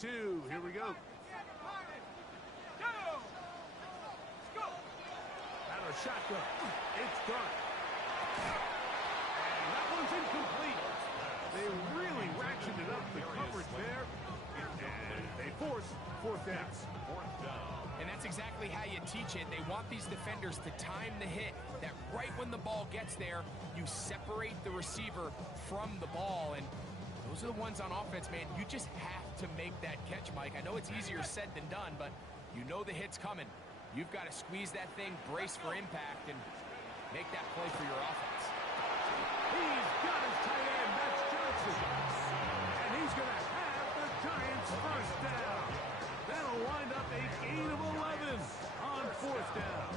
2. Here we go. Out of shotgun. It's done. And that one's incomplete. They really ratcheted up the coverage there. And they force 4th down. And that's exactly how you teach it. They want these defenders to time the hit, that right when the ball gets there, you separate the receiver from the ball. And those are the ones on offense, man. You just have to make that catch, Mike. I know it's easier said than done, but you know the hit's coming. You've got to squeeze that thing, brace for impact, and make that play for your offense. He's got his tight end. That's Johnson. And he's going to have the Giants' 1st down. That'll wind up a gain of 11 on 4th down.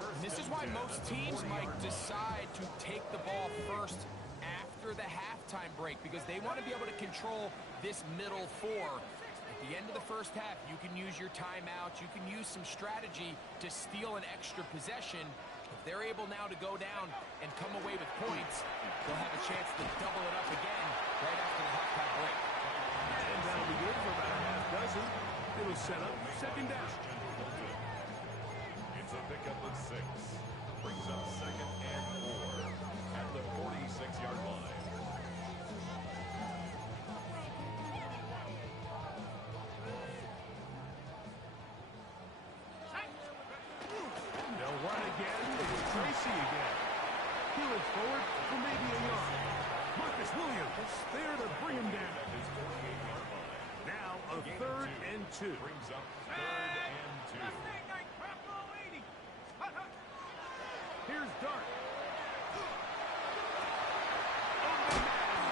And this is why most teams, Mike, decide to take the ball first after the halftime break, because they want to be able to control this middle 4. At the end of the 1st half, you can use your timeouts. You can use some strategy to steal an extra possession. If they're able now to go down and come away with points, they'll have a chance to double it up again right after the halftime break. And that'll be good for about a half dozen. It'll set up 2nd down. It's a pickup of 6. Brings up 2nd and 4 at the 46-yard line. They'll run again. It's Tracy again. He looks forward for maybe a yard. Marcus Williams there to bring him down. Now a 3rd and 2. Brings up 3rd and 2. Here's Dart.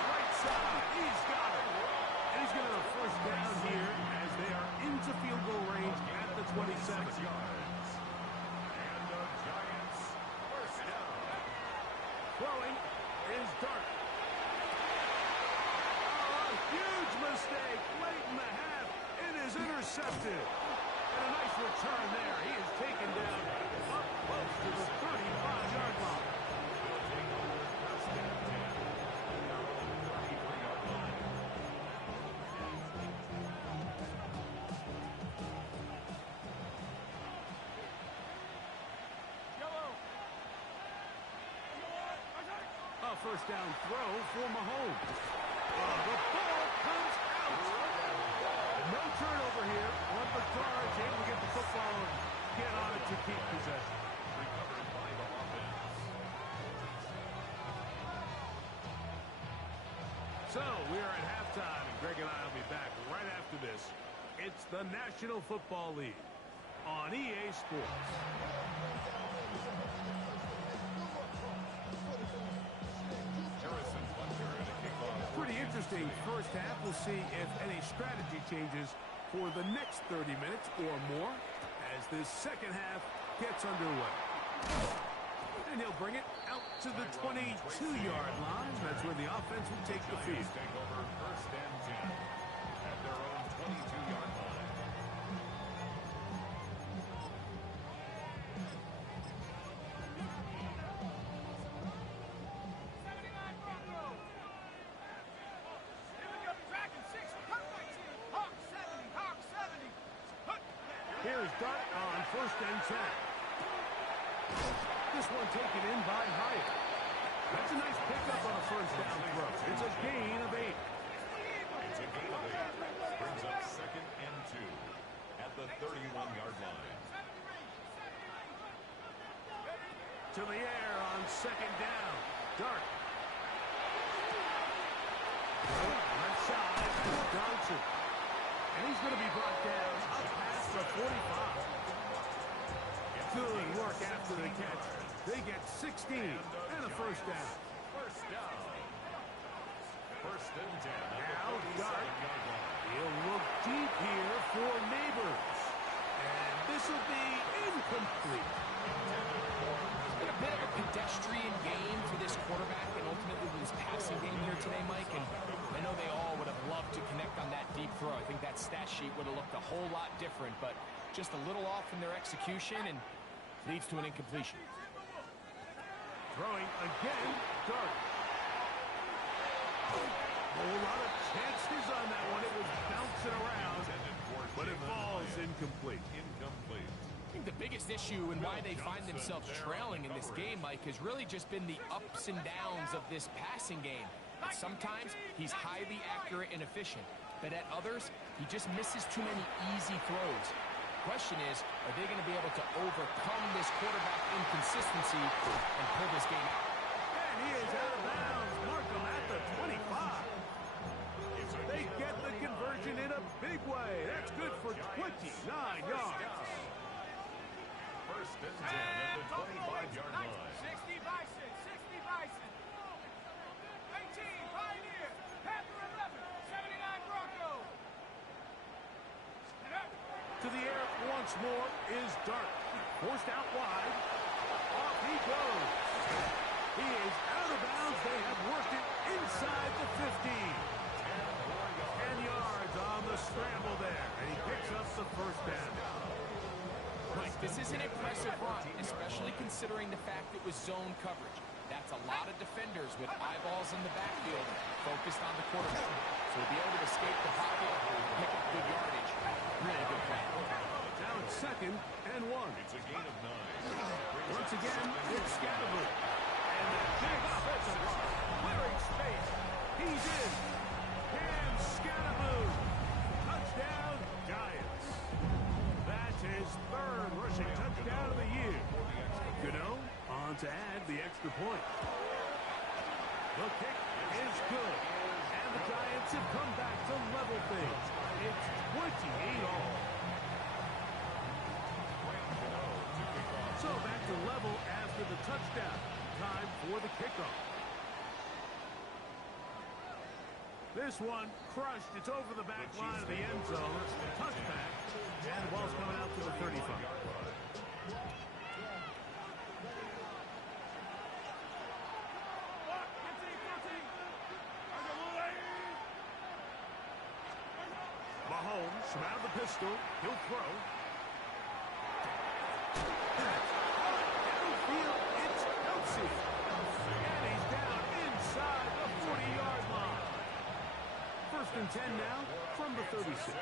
Right side. He's got it. And he's going to have a 1st down here as they are into field goal range at the 27 yards. And the Giants' 1st down. Throwing is Dart. Oh, a huge mistake late in the half. It is intercepted. And a nice return there. He is taken down up close to the 35-yard line. A 1st down throw for Mahomes. The ball comes out. No turnover here. But the Cards able to get the football and get on it to keep possession. Recovered by the offense. So we are at halftime, and Greg and I will be back right after this. It's the National Football League on EA Sports. Pretty interesting 1st half. We'll see if any strategy changes for the next 30 minutes or more as this 2nd half gets underway. And he'll bring it out to the 22-yard line. That's where the offense will take the field. Take over 1st and 10 at their own 22-yard line. Here's Dart on 1st and 10. This one taken in by Hyatt. That's a nice pickup on a 1st down throw. It's a gain of 8. It's a gain of 8. Brings up 2nd and 2 at the 31-yard line. To the air on 2nd down. Dart. Left side. That's Johnson. And he's going to be brought down up past the 45. Good work after the catch. They get 16 and a 1st down. 1st down. 1st and 10. Now Dart. He'll look deep here for Neighbors. And this will be incomplete. It's been a bit of a pedestrian game for this quarterback and ultimately this passing game here today, Mike. And I know they all would have loved to connect on that deep throw. I think that stat sheet would have looked a whole lot different, but just a little off in their execution and leads to an incompletion. Throwing again, Dart. whole lot of chances on that one. It was bouncing around, but it falls incomplete. I think the biggest issue and why they find themselves trailing in this game, Mike, has really just been the ups and downs of this passing game. Sometimes he's highly accurate and efficient, but at others, he just misses too many easy throws. The question is, are they going to be able to overcome this quarterback inconsistency and pull this game out? And he is out of bounds. Mark him at the 25. They get the conversion in a big way. That's good for 29 yards. First and 10 at the 25-yard line. 60 Bison, 60 Bison. 18 Pioneer, Panther 11, 79 Broncos. To the air once more is Dart. Forced out wide. Off he goes. He is out of bounds. They have worked it inside the 15. 10 yards on the scramble there. And he picks up the first down. Mike, this is an impressive run, especially considering the fact it was zone coverage. That's a lot of defenders with eyeballs in the backfield focused on the quarterback. So to be able to escape the pocket and pick up good yardage, really good play. Now it's 2nd and 1. It's a gain of 9. Once again, it's Scatterboot. And the big offensive run. Clearing space. He's in. Cam Scatterboot. Touchdown, Giants. That's his 3rd rushing touchdown of the year. Gano on to add the extra point. The kick is good. And the Giants have come back to level things. It's 28 all. So back to level after the touchdown. Time for the kickoff. This one crushed. It's over the back line of the end zone. Touchback. And the ball's coming out to the 35. Mahomes from out of the pistol. He'll throw. Downfield, it's Kelsey. And he's down inside the 40-yard line. 1st and 10 now from the 36.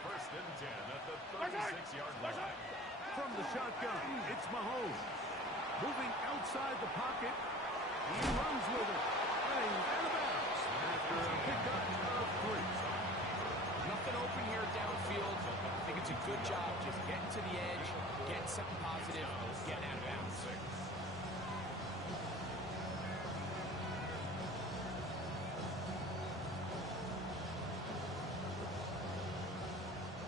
First and 10 at the 36-yard line. From the shotgun, it's Mahomes. Moving outside the pocket. He runs with it. And he's out of bounds after a pickup of 3. Nothing open here downfield. I think it's a good job just getting to the edge, getting something positive, getting out of bounds.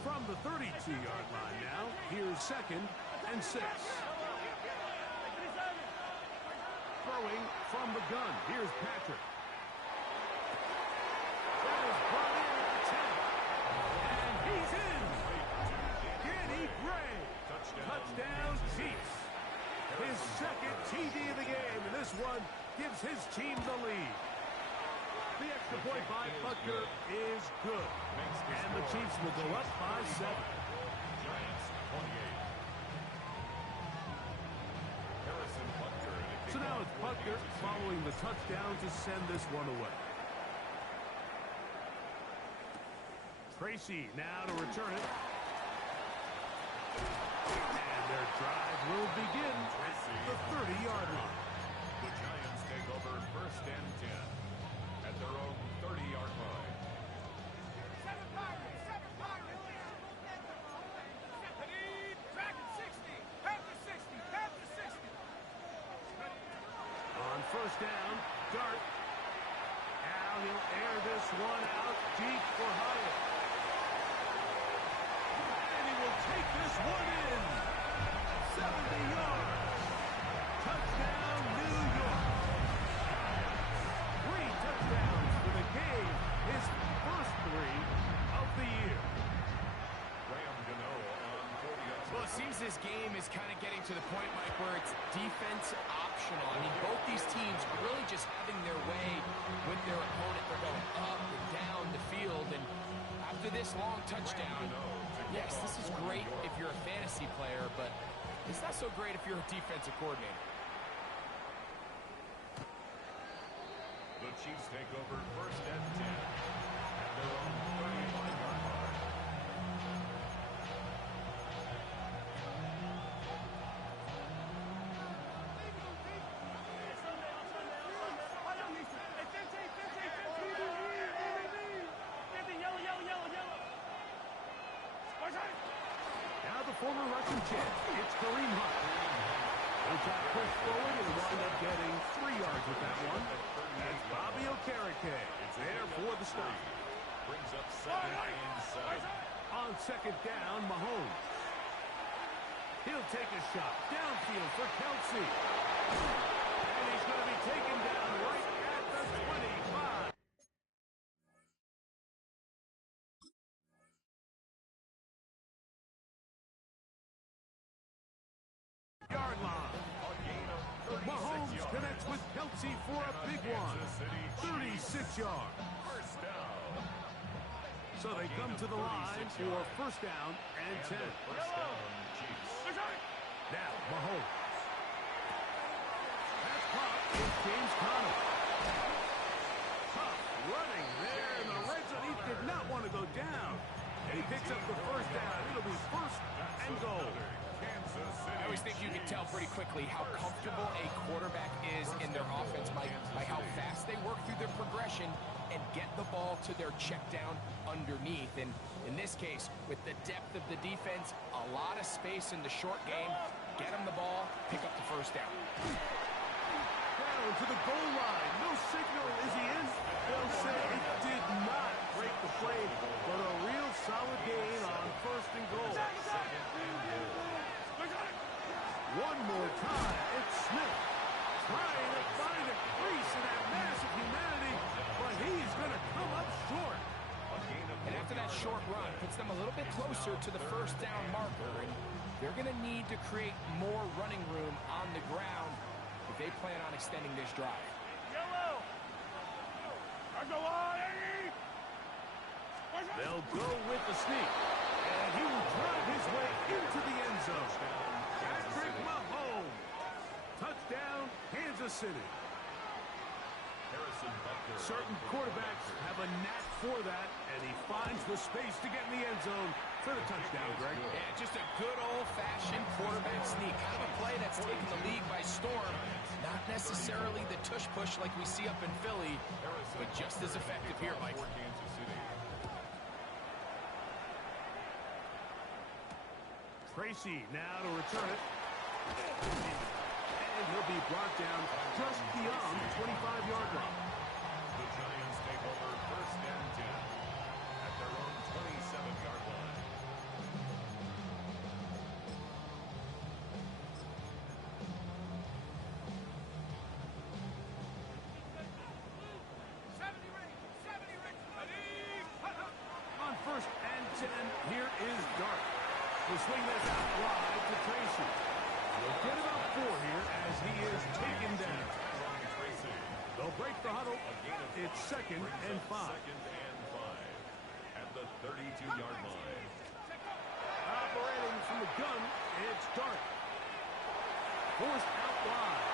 From the 32-yard line now, here's 2nd and 6. Throwing from the gun, here's Patrick. That is brought in at the 10. And he's in. Kenny Gray. Touchdown Chiefs. His 2nd TD of the game, and this one gives his team the lead. The extra point by Butker is good. And the Chiefs will go up by 7. Giants 28. Harrison Butker. So now it's Butker following the touchdown to send this one away. Tracy now to return it. And their drive will begin at the 30-yard line. The Giants take over 1st and 10 at their own 30-yard line. 7 Pirates, 7 Pirates. Panini, Dragon 60, Panther 60, Panther 60. On 1st down, Dart. Now he'll air this one out deep for Hyatt. And he will take this one in. 70 yards. Touchdown, New York. 3 touchdowns for the game. His first 3 of the year. Graham Gano on 40 yards. Well, it seems this game is kind of getting to the point, Mike, where it's defense optional. I mean, both these teams are really just having their way with their opponent. They're going up and down the field, and after this long touchdown, yes, this is great if you're a fantasy player, but it's not so great if you're a defensive coordinator. Chiefs take over first and 10 at their own 35-yard line. Now the former Russian champ, it's Kareem Hunt. He'll try to push forward and wind up getting 3 yards with that one. That's Bobby Okereke. It's there for the stop. Brings up second and 7. On second down, Mahomes. He'll take a shot downfield for Kelsey. And he's going to be taken down right at the 25. Yard line. Mahomes connects with Kelsey for a big one. 36 yards. First down. So they come to the line for first down and 10. First down, Chiefs. Now, Mahomes. That's caught. It's James Conner. Tough running there in the red zone. He did not want to go down. And he picks up the first down. It'll be first and goal. I always think you can tell pretty quickly how comfortable a quarterback is in their offense by how fast they work through their progression and get the ball to their check down underneath. And in this case, with the depth of the defense, a lot of space in the short game, get them the ball, pick up the first down. Down to the goal line. No signal. Is he in? They'll say it did not break the play, but a real solid gain on first and goal. One more time. It's Smith trying to find a crease in that mass of humanity, but he's going to come up short. And after that short run, puts them a little bit closer to the first down marker, and they're going to need to create more running room on the ground if they plan on extending this drive. They'll go with the sneak, and he will drive his way into the end zone. Patrick Mahomes. Touchdown, Kansas City. Certain quarterbacks have a knack for that, and he finds the space to get in the end zone for the touchdown, Greg. Yeah, just a good old-fashioned quarterback sneak. Kind of a play that's taken the league by storm. Not necessarily the tush-push like we see up in Philly, but just as effective here, Mike. Tracy now to return it. And he'll be brought down just beyond the 25-yard line. The Giants take over first and 10 at their own 27-yard line. On first and 10, here is Dart. He'll swing this out wide to Tracy. He'll get about 4 here as he is taken down. They'll break the huddle. It's second and 5. Second and 5 at the 32-yard line. Operating from the gun, it's Dart. Forced out wide.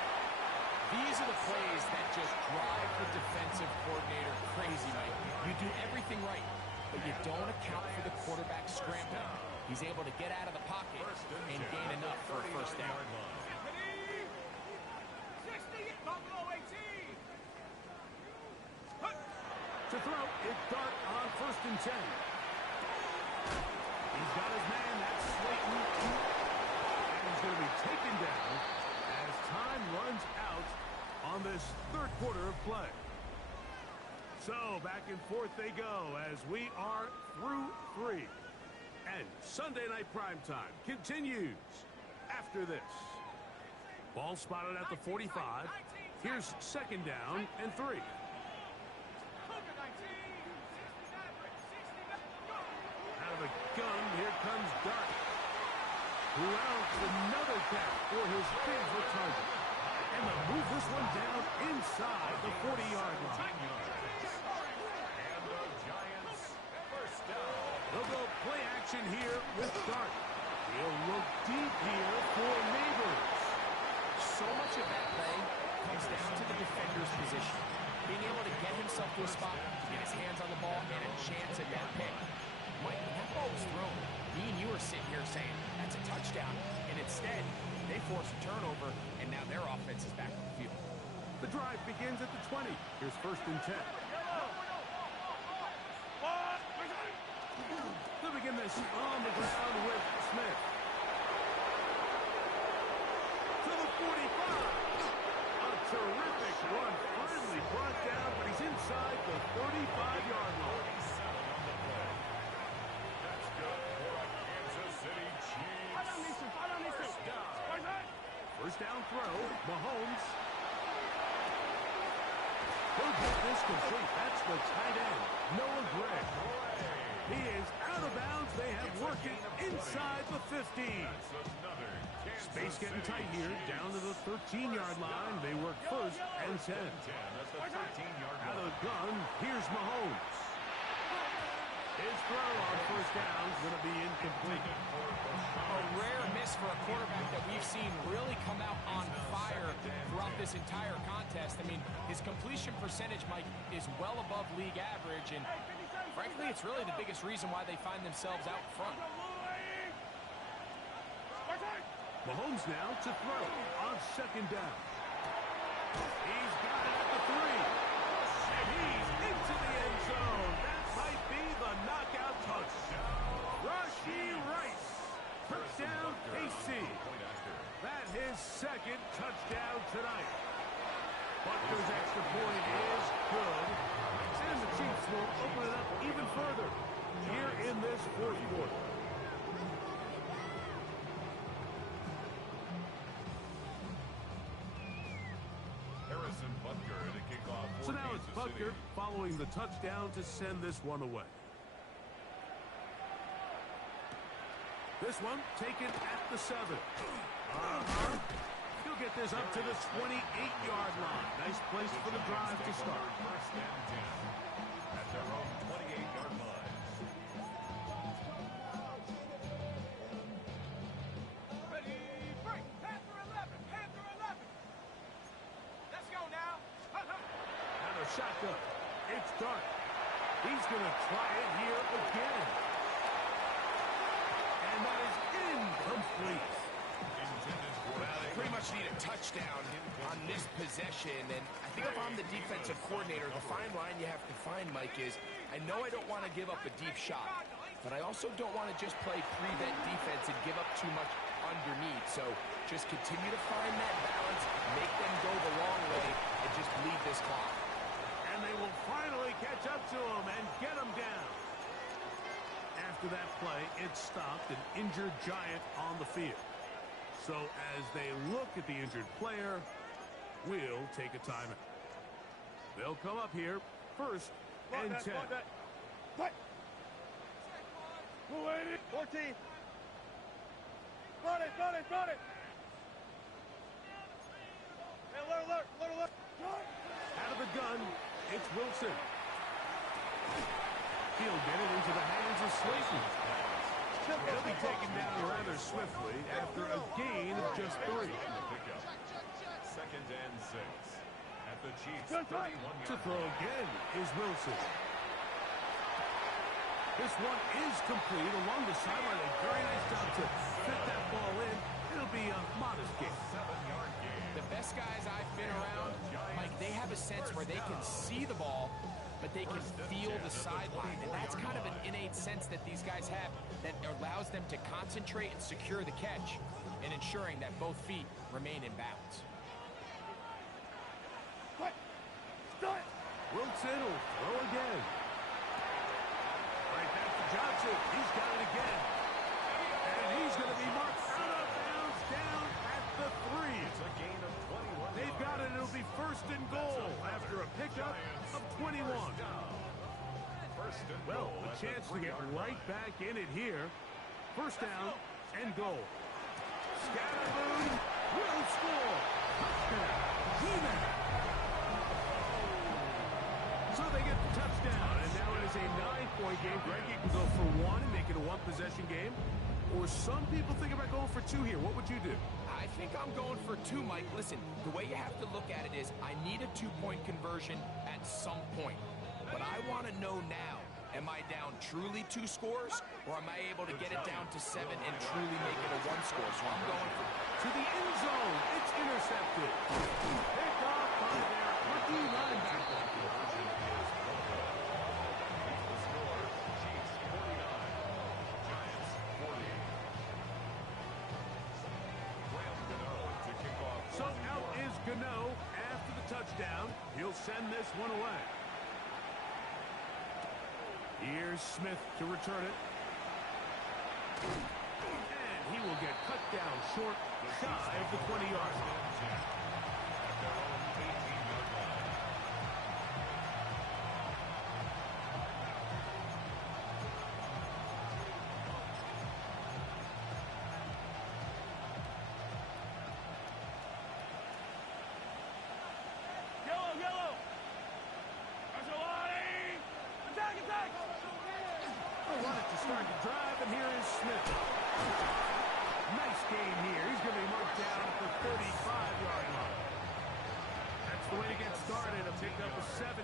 These are the plays that just drive the defensive coordinator crazy, Mike. You do everything right, but you don't account for the quarterback scrambling. He's able to get out of the pocket and gain enough for a first down. To throw, it's Dart on first and 10. He's got his man, that's Slayton. And he's going to be taken down as time runs out on this third quarter of play. So back and forth they go as we are through 3. And Sunday Night Primetime continues after this. Ball spotted at the 45. Here's second down and 3. Out of the gun, here comes Dart, who rounds another catch for his favorite target. And they'll move this one down inside the 40-yard line. And the Giants first down. They'll go play action here with Dart. He'll look deep here for Neighbors. So much of that play comes down to the defender's position. Being able to get force a turnover, and now their offense is back on the field. The drive begins at the 20. Here's 1st and 10. They'll begin this on the ground with Smith. To the 45. A terrific run. Finally brought down, but he's inside the 35-yard line. That's good for a Kansas City Chiefs. First down throw. Mahomes. He'll get this complete. That's the tight end, Noah Gray. He is out of bounds. They have worked it inside the 15. Space getting tight here. Down to the 13-yard line. They work 1st and 10. Out of the gun, here's Mahomes. His throw on 1st down is going to be incomplete. A rare miss for a quarterback that we've seen really come out on fire throughout this entire contest. I mean, his completion percentage, Mike, is well above league average, and frankly, it's really the biggest reason why they find themselves out front. Mahomes now to throw on 2nd down. He's got it at the 3. And he's into the end zone. That might be the knockout touchdown. Rashee Rice. Touchdown, KC. That his 2nd touchdown tonight. Butker's extra point is good. And the Chiefs will open it up even further here in this 4th quarter. Harrison Butker to kick off for So now it's Kansas Butker City. following the touchdown to send this one away. This one taken at the 7. He'll get this up to the 28-yard line. Nice place for the drive to start. 1st and 10 at their own 28-yard line. Ready, break. Panther 11. Panther 11. Let's go now. And a shotgun. It's dark. He's going to try it here again. And that is incomplete. Well, they pretty much need a touchdown on this possession, and I think if I'm the defensive coordinator, the fine line you have to find, Mike, is I know I don't want to give up a deep shot, but I also don't want to just play prevent defense and give up too much underneath. So just continue to find that balance, make them go the long way, and just bleed this clock. And they will finally catch up to him and get him down. After that play, it stopped an injured Giant on the field. So as they look at the injured player, we'll take a timeout. They'll come up here 1st and 10. What? 14. Run it. Hey, alert. Out of the gun, it's Wilson. He'll get it into the hands of Slayton. He'll be taken down rather swiftly after a gain of just 3. 2nd and 6 at the Chiefs' 31-yard To throw again is Wilson. This one is complete along the sideline. A very nice job to fit that ball in. It'll be a modest gain. 7-yard gain. The best guys I've been around, Mike, they have a sense where they can see the ball, but they can feel the sideline. And that's kind of an innate sense that these guys have that allows them to concentrate and secure the catch and ensuring that both feet remain in bounds. Wilson will throw again. Right back to Johnson. He's got it again. And he's going to be marked out of bounds down at the 3. It's a gain of 21. They've got it. It'll be 1st and goal after a pickup of 21. Well, a chance to get right back in it here. 1st down and goal. Scatterboom will score. Touchdown. He-Man. So they get the touchdown, and now it is a 9-point game. Greg, you can go for 1 and make it a 1-possession game. Or some people think about going for 2 here. What would you do? I think I'm going for 2, Mike. Listen, the way you have to look at it is I need a 2-point conversion at some point. But I want to know now, am I down truly 2 scores, or am I able to get it down to 7 and truly make it a 1 score? So I'm going for to the end zone. It's intercepted. Picked off by their rookie linebacker. So out is Gano after the touchdown. He'll send this one away. Here's Smith to return it. And he will get cut down short, shy of the 20-yard line. Yellow! Attack! They wanted to start the drive, and here is Smith. Nice game here. He's going to be marked down at the 35-yard line. That's the way to get started. A pickup of 17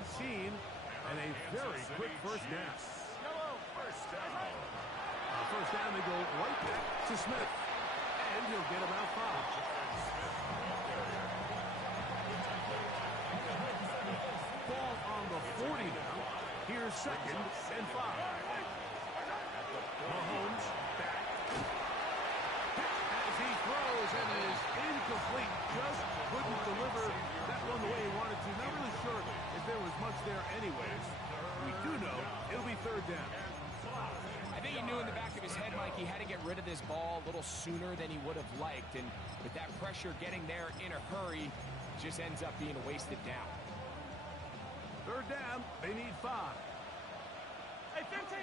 and a very quick first down. First down. First down, they go right back to Smith. And he'll get about 5. Ball on the 40 now. Here's 2nd and 5. Mahomes back. As he throws and is incomplete. Just couldn't deliver that one the way he wanted to. Not really sure if there was much there anyways. We do know it'll be 3rd down. I think he knew in the back of his head, Mike, he had to get rid of this ball a little sooner than he would have liked. And with that pressure getting there in a hurry, it just ends up being a wasted down. 3rd down, they need 5. Hey, 15!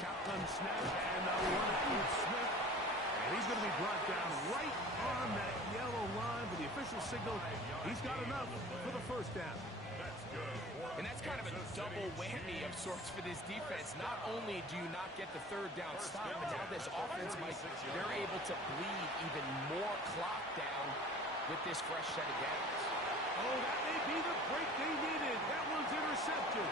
Shotgun snap, and one with Smith. And he's going to be brought down right on that yellow line, but the official signal, he's got enough for the 1st down. And that's kind of a double whammy of sorts for this defense. Not only do you not get the 3rd down stop, but now this offense, Mike, they're able to bleed even more clock down with this fresh set of downs. Oh, that may be the break they needed. That one's intercepted.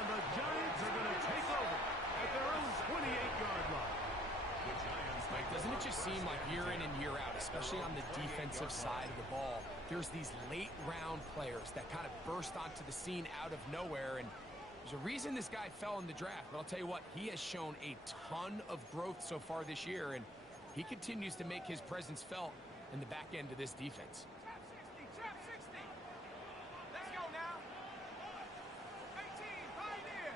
And the Giants are going to take over at their own 28-yard line. Mike, doesn't it just seem like year in and year out, especially on the defensive side of the ball, there's these late-round players that kind of burst onto the scene out of nowhere, and there's a reason this guy fell in the draft. But I'll tell you what, he has shown a ton of growth so far this year, and he continues to make his presence felt in the back end of this defense. Trap 60! Let's go now! 18, Pioneer!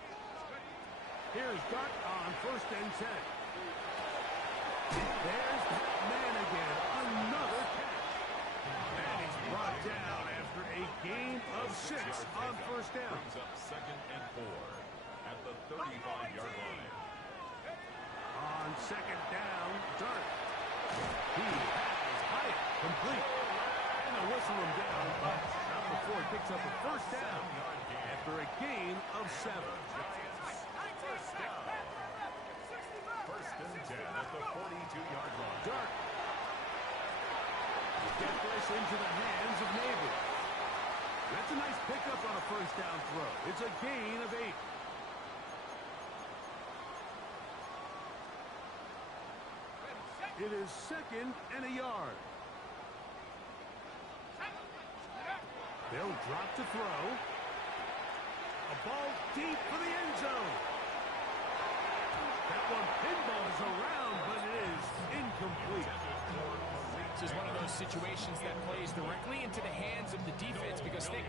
Here's Dart on 1st and 10. There's that man again. Another catch. And he's brought down after a gain of 6 on 1st down. Brings up 2nd and 4 at the 35-yard line. On 2nd down, Dart. He has Hyatt complete. And they'll whistle him down, but not before he picks up a 1st down after a gain of 7. First and 10 at the 42-yard line. Dart. Get this into the hands of Neighbors. That's a nice pickup on a 1st down throw. It's a gain of 8. It is 2nd and a yard. They'll drop to throw. A ball deep for the end zone. That one pinballs around, but it is incomplete. This is one of those situations that plays directly into the hands of the defense because they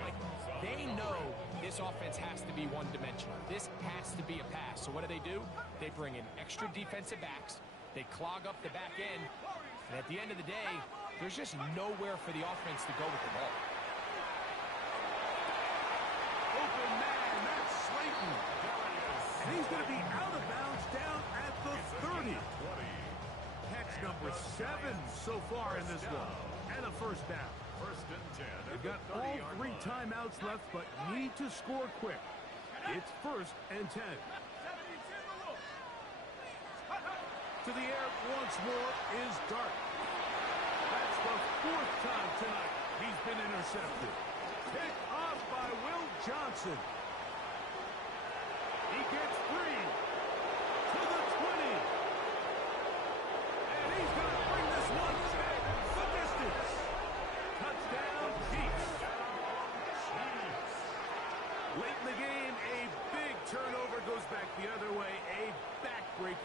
know this offense has to be one-dimensional. This has to be a pass. So what do? They bring in extra defensive backs. They clog up the back end. And at the end of the day, there's just nowhere for the offense to go with the ball. Open man, that's Slayton. And he's going to be out of bounds down at the 30. Catch number 7 so far in this one. And a 1st down. First and 10. They've got all 3 timeouts left, but need to score quick. It's 1st and 10. To the air once more is Dart. That's the 4th time tonight he's been intercepted. Picked off by Will Johnson. He gets 3 to the 20.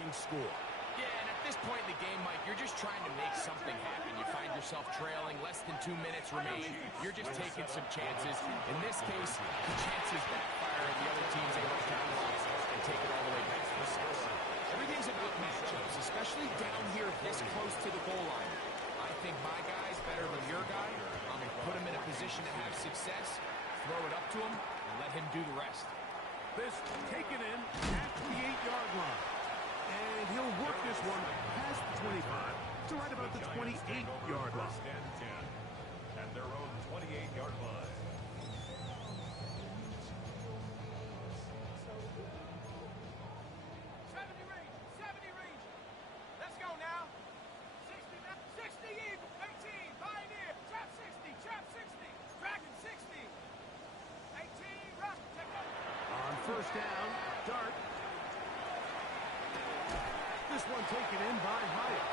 attacking score. Yeah, and at this point in the game, Mike, you're just trying to make something happen. You find yourself trailing, less than 2 minutes remain. You're just taking some chances. In this case, the chances backfire, and the other team's able to capitalize and take it all the way back to the 6. Everything's about matchups, especially down here this close to the goal line. I think my guy's better than your guy. I'm going to put him in a position to have success, throw it up to him, and let him do the rest. This taken in at the 8-yard line. And he'll work this one past the 25 to right about the 28-yard line. First and 10 at their own 28-yard line. Let's go now. 60 Eagle, 18, Pioneer, trap 60, trap 60, Dragon 60, 18, Rock, check up. On first down, Dart. This one taken in by Hyatt.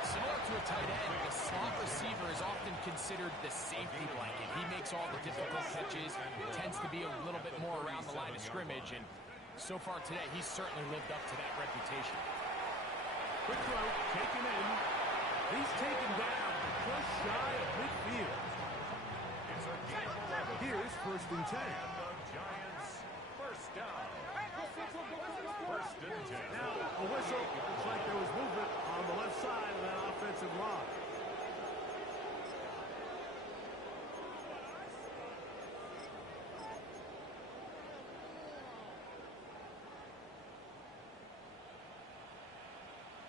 Similar to a tight end, the slot receiver is often considered the safety blanket. He makes all the difficult catches, tends to be a little bit more around the line of scrimmage, and so far today, he's certainly lived up to that reputation. Quick throw, taken in. He's taken down just shy of midfield. It's a gain of 11. Here's first and 10. And the Giants first down. First and 10. Now, a whistle. Looks like there was movement on the left side of that offensive line.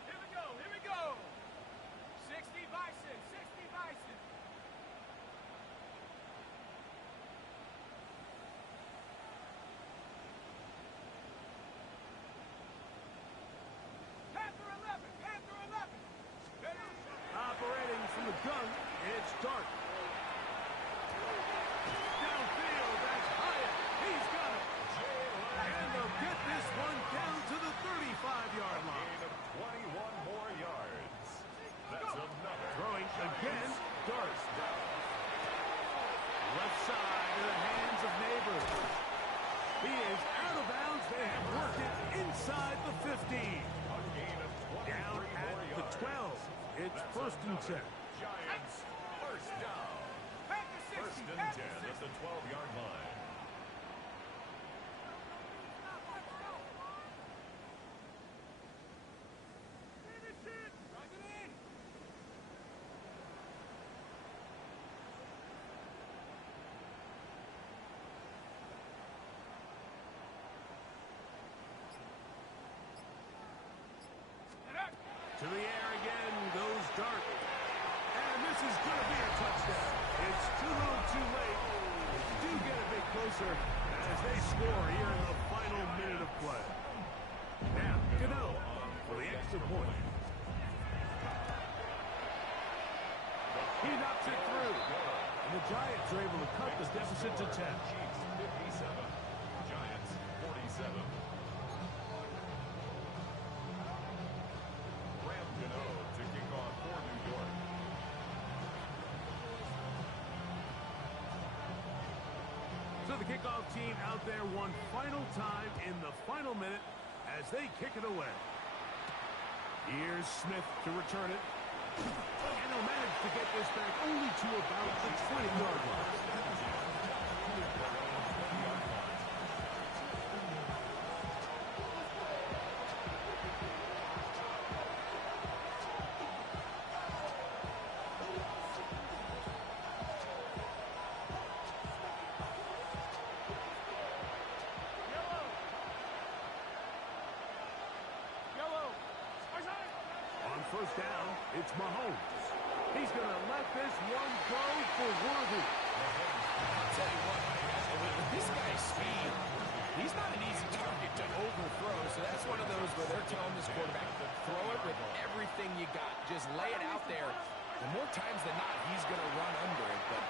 Here we go. 60 Bison, 60 Bison. Panther 11, Panther 11. Operating from the gun, it's Dart. Downfield, that's Hyatt. He's got it. And they'll get this one down to the 35-yard line. Gain of 21 more yards. That's another. Throwing again, Dart. Left side in the hands of Neighbors. He is out of bounds. They have worked it inside the 15. A gain of 23 Down more at the yards. 12. It's first and 10. Giants first down. Panther 60, First and 10 Panther at 60. the 12-yard line. Finish it. Drag it in. To the air again goes Dart. And this is going to be a touchdown. It's too little too late. Do get a bit closer as they score here in the final minute of play. Now, Gano for the extra point. He knocks it through. And the Giants are able to cut the deficit to 10. Chiefs 57. Giants 47. Graham Gano to kick off for New York. So the kickoff team out there one final time in the final minute as they kick it away. Here's Smith to return it. And they'll manage to get this back only to about the 20-yard line. On first down, it's Mahomes. He's going to let this one go for Worthy. I'll tell you what, with this guy's speed, he's not an easy target to overthrow, so that's one of those where they're telling this quarterback to throw it with everything you got. Just lay it out there. And more times than not, he's going to run under it, but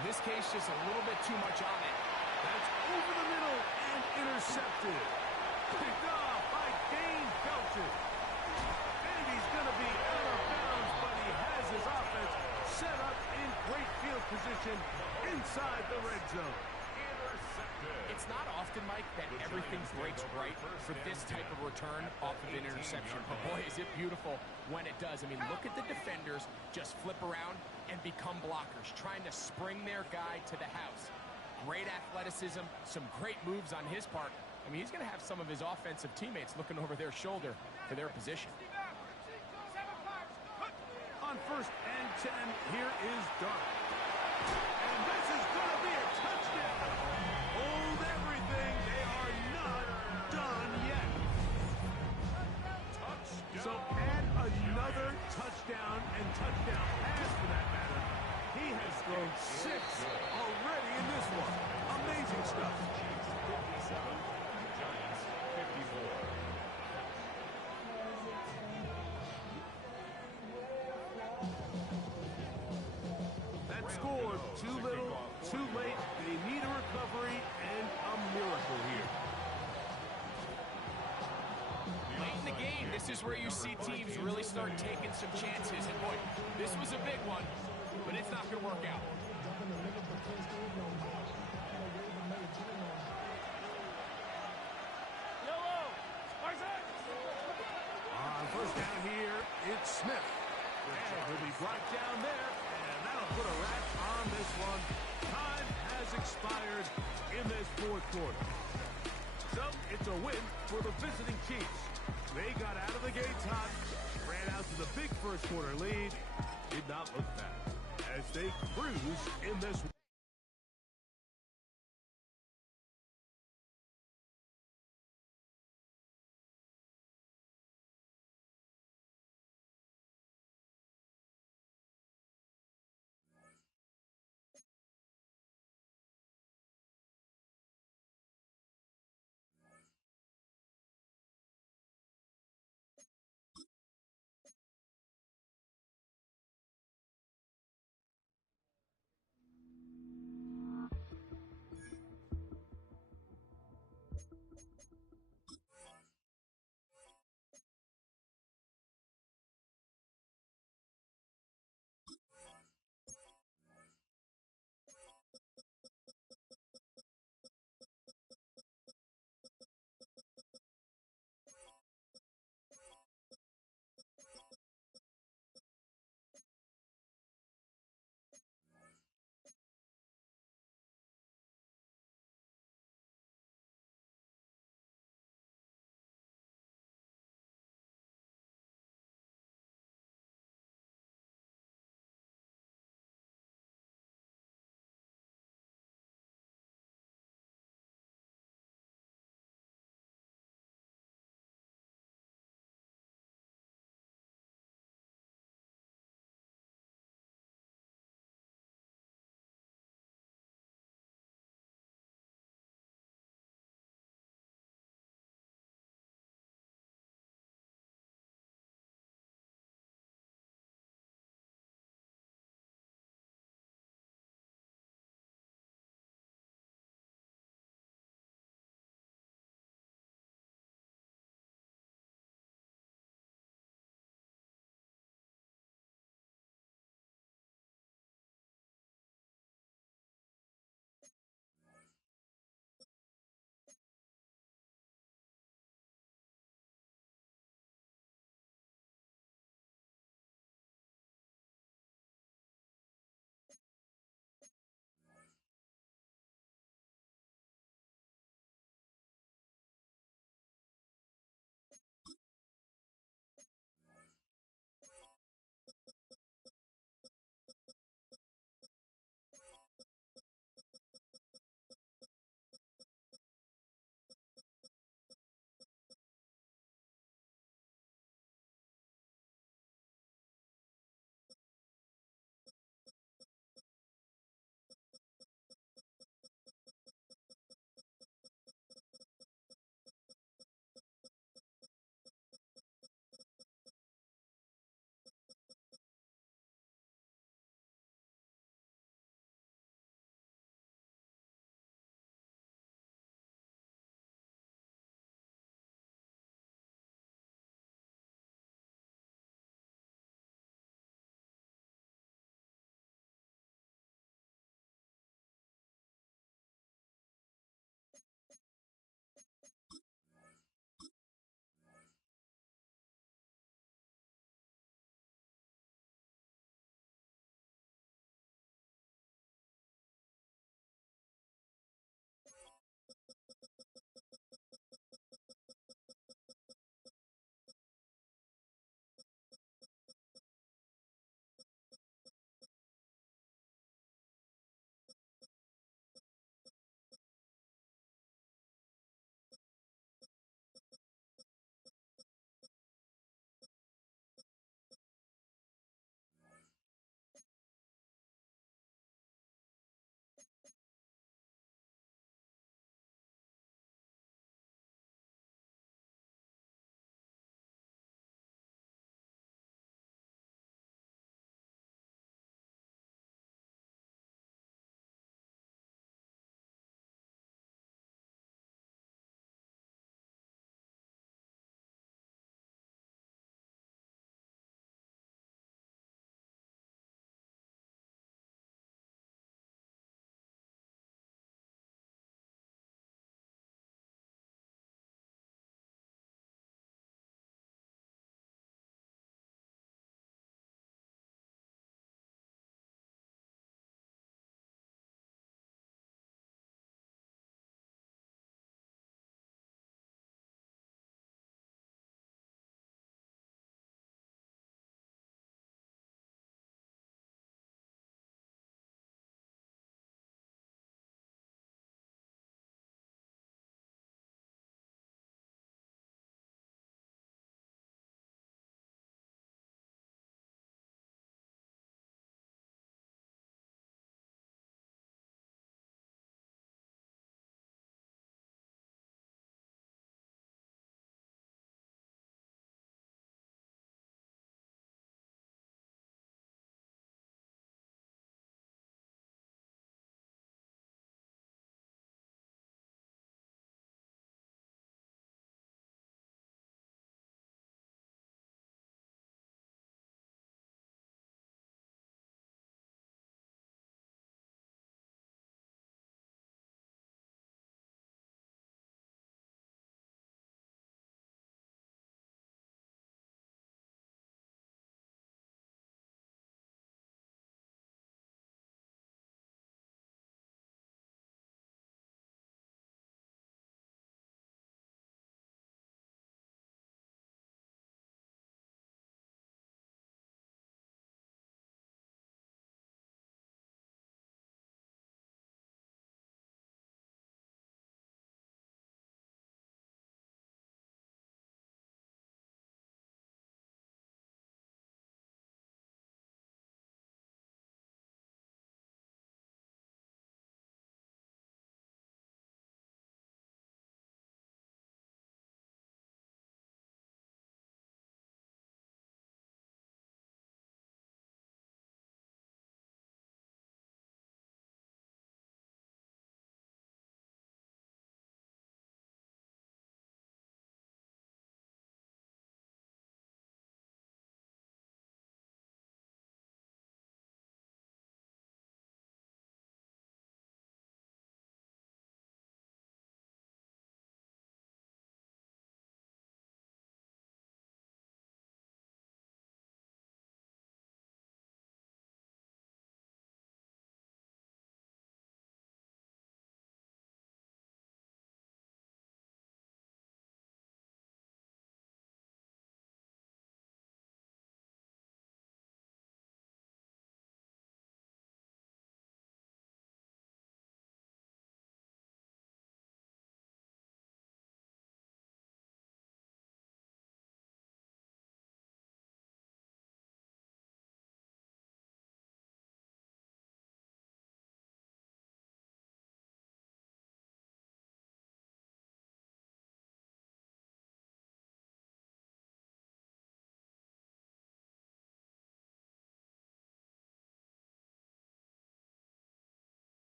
in this case, just a little bit too much on it. That's over the middle and intercepted. Picked off by Dane Felton. And he's going to be out of bounds, but he has his offense set up in great field position inside the red zone. Intercepted. If It's not often, Mike, that everything breaks right for this type of return off of an interception. But boy, is it beautiful when it does. I mean, look at the defenders just flip around and become blockers, trying to spring their guy to the house. Great athleticism, some great moves on his part. I mean, he's going to have some of his offensive teammates looking over their shoulder for their position. On 1st and 10, here is Dark. And this is going to be a touchdown. Hold everything. They are not done yet. So add another touchdown and touchdown pass for that matter. He has thrown 6 already in this one. Amazing stuff. 57, Giants 54. That score, too little, too late. They need a recovery and a miracle here. Late in the game, this is where you see teams really start taking some chances. And boy, this was a big one, but it's not going to work out. On 1st down here, it's Smith. And he'll be brought down there, and that'll put a wrap on this one. Time has expired in this 4th quarter. So it's a win for the visiting Chiefs. They got out of the gates hot, ran out to the big 1st quarter lead, did not look back as they cruise in this one.